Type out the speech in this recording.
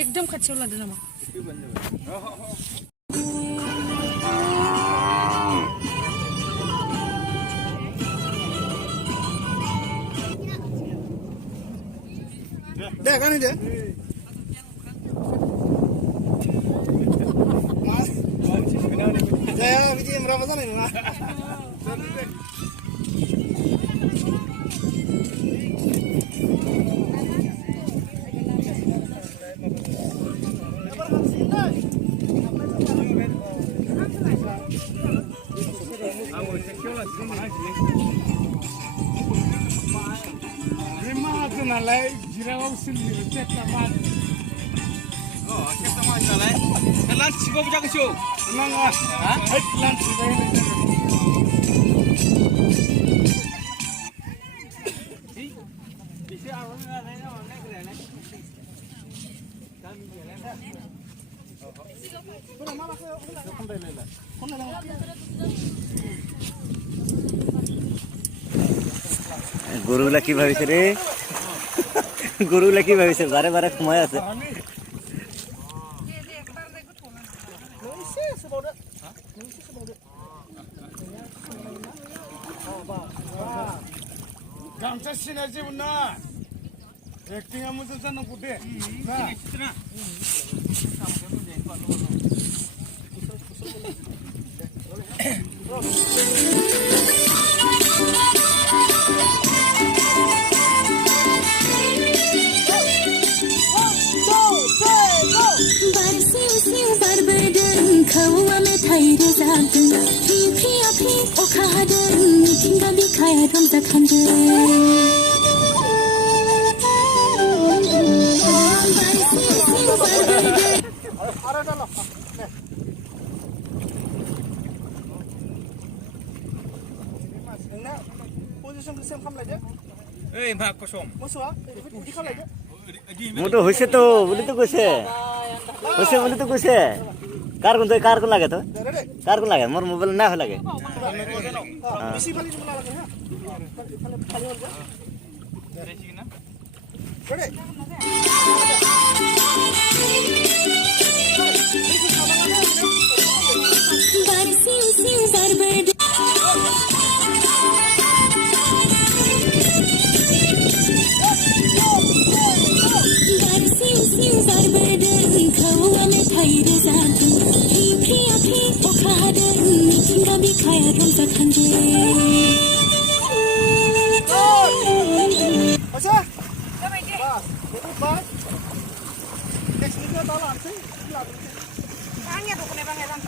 एकदम खाथियाव लादो नामा? दे गानि दे जाया बिदि एमराबा जानाय नङा nalar jirau sendiri cek tamat. Oh, cek tamat nalar. Kelan cigo budak kecil. Nang ah, kelan cigo ini. Bisa awal nalar ni awal nak kena nak. Kami jalan dah. Kau nama kau? Kau dah lelah. Kau dah lelah. গরুগুলা কি ভাবিছে রে গরুগুলা কি ভাবিছে বারে বারে ঘুমায় আছে গামছা সিনাইছে না একটিং আমুজ জানো পুটে না Eh, mak kosong. মোটো হইছে তো বলি তো কইছে হইছে বলি তো কইছে কার কোন লাগে তো কার কোন লাগে মোর মোবাইল না হয় লাগে বেশি খালি জমলা লাগে হ্যাঁ খালি হল যা Ready na? Ready Acha? Bas, betul bas. Next video tahu lah sih. Bang ya, bukan bang ya bang.